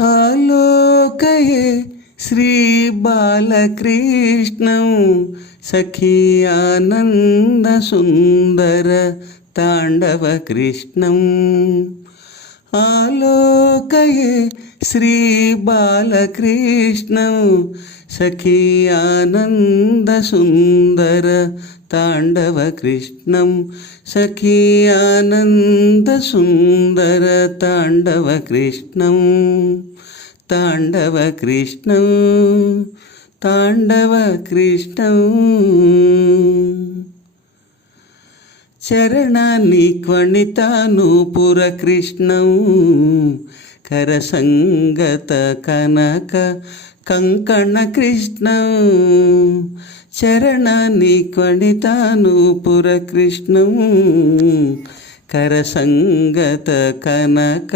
ఆలోకయే శ్రీబాలకృష్ణం సఖీ ఆనందసుందర తాండవకృష్ణం. ఆలోకయే శ్రీబాలకృష్ణం సఖీ ఆనందసుందర తాండవకృష్ణం. సఖీ ఆనందసుందర తాండవకృష్ణం. తాండవకృష్ణం తాండవకృష్ణం. చరణాన్ని క్వణితానూపురకృష్ణం కరసంగత కనక కంకణకృష్ణం. చరణాన్ని క్వణితానూపురకృష్ణం కరసంగత కనక